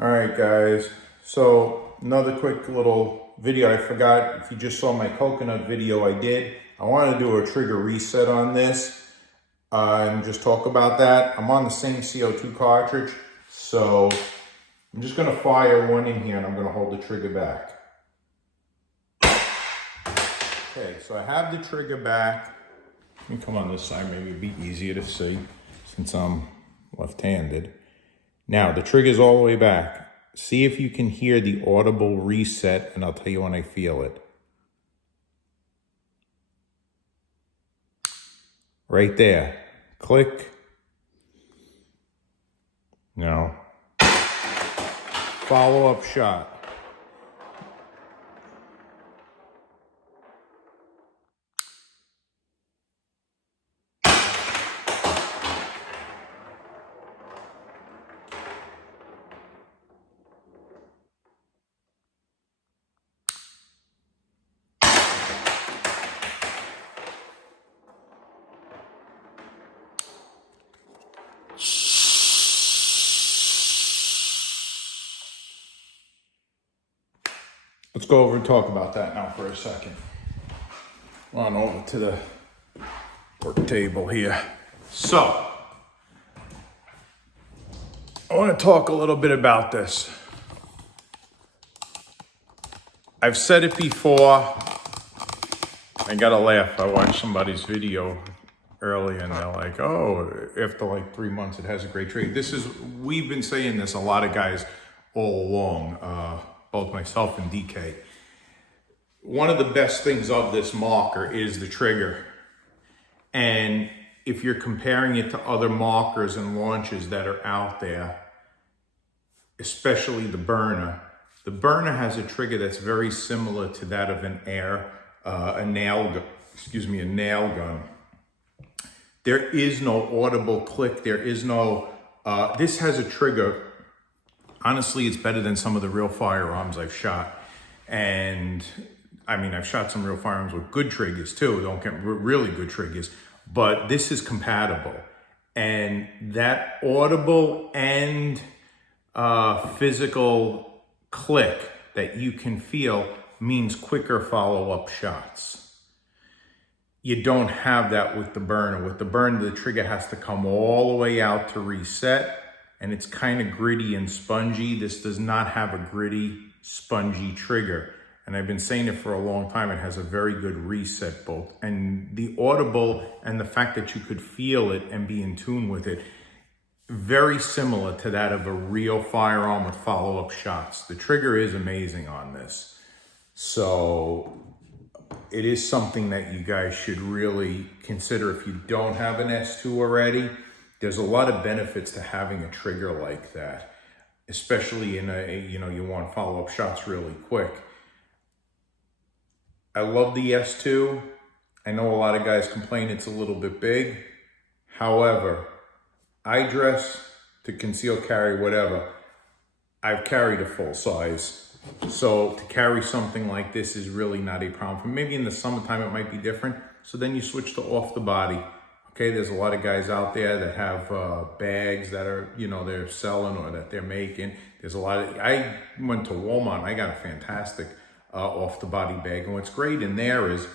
All right, guys. So another quick little video. I forgot, if you just saw my coconut video, I did. I want to do a trigger reset on this and just talk about that. I'm on the same CO2 cartridge, so I'm just going to fire one in here and I'm going to hold the trigger back. Okay, so I have the trigger back. Let me come on this side, maybe it'd be easier to see since I'm left-handed. Now, the trigger's all the way back. See if you can hear the audible reset, and I'll tell you when I feel it. Right there. Click. No. Follow-up shot. Let's go over and talk about that now for a second. On over to the work table here. So, I want to talk a little bit about this. I've said it before. I gotta laugh. I watched somebody's video early and they're like, oh, after like 3 months, it has a great trade. We've been saying this, a lot of guys all along, both myself and DK. One of the best things of this marker is the trigger. And if you're comparing it to other markers and launches that are out there, especially the burner has a trigger that's very similar to that of a nail gun. There is no audible click. There is no, this has a trigger. Honestly, it's better than some of the real firearms I've shot. And I mean, I've shot some real firearms with good triggers too, really good triggers, but this is compatible. And that audible and physical click that you can feel means quicker follow-up shots. You don't have that with the burner. With the burner, the trigger has to come all the way out to reset, and it's kind of gritty and spongy. This does not have a gritty, spongy trigger. And I've been saying it for a long time. It has a very good reset both. And the audible and the fact that you could feel it and be in tune with it, very similar to that of a real firearm with follow-up shots. The trigger is amazing on this. So it is something that you guys should really consider if you don't have an S2 already. There's a lot of benefits to having a trigger like that, especially in you want follow-up shots really quick. I love the S2. I know a lot of guys complain it's a little bit big. However, I dress to conceal carry, whatever. I've carried a full size. So to carry something like this is really not a problem. For maybe in the summertime, it might be different. So then you switch to off the body. Okay, there's a lot of guys out there that have bags that are, they're selling or that they're making. There's a lot of, I went to Walmart, I got a fantastic off the body bag. And what's great in there is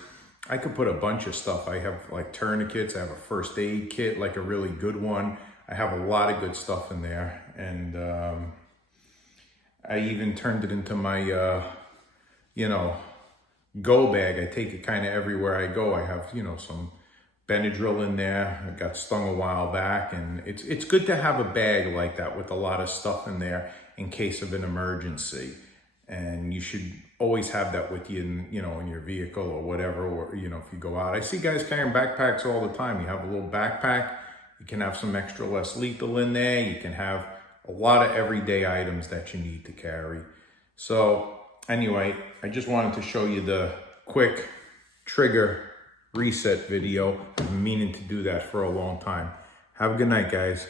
I could put a bunch of stuff. I have like tourniquets, I have a first aid kit, like a really good one. I have a lot of good stuff in there. And I even turned it into my, go bag. I take it kind of everywhere I go. I have, some Benadryl in there. I got stung a while back, and it's good to have a bag like that with a lot of stuff in there in case of an emergency. And you should always have that with you in your vehicle or whatever, or, if you go out. I see guys carrying backpacks all the time. You have a little backpack. You can have some extra less lethal in there. You can have a lot of everyday items that you need to carry. So anyway, I just wanted to show you the quick trigger reset video. I've been meaning to do that for a long time. Have a good night, guys.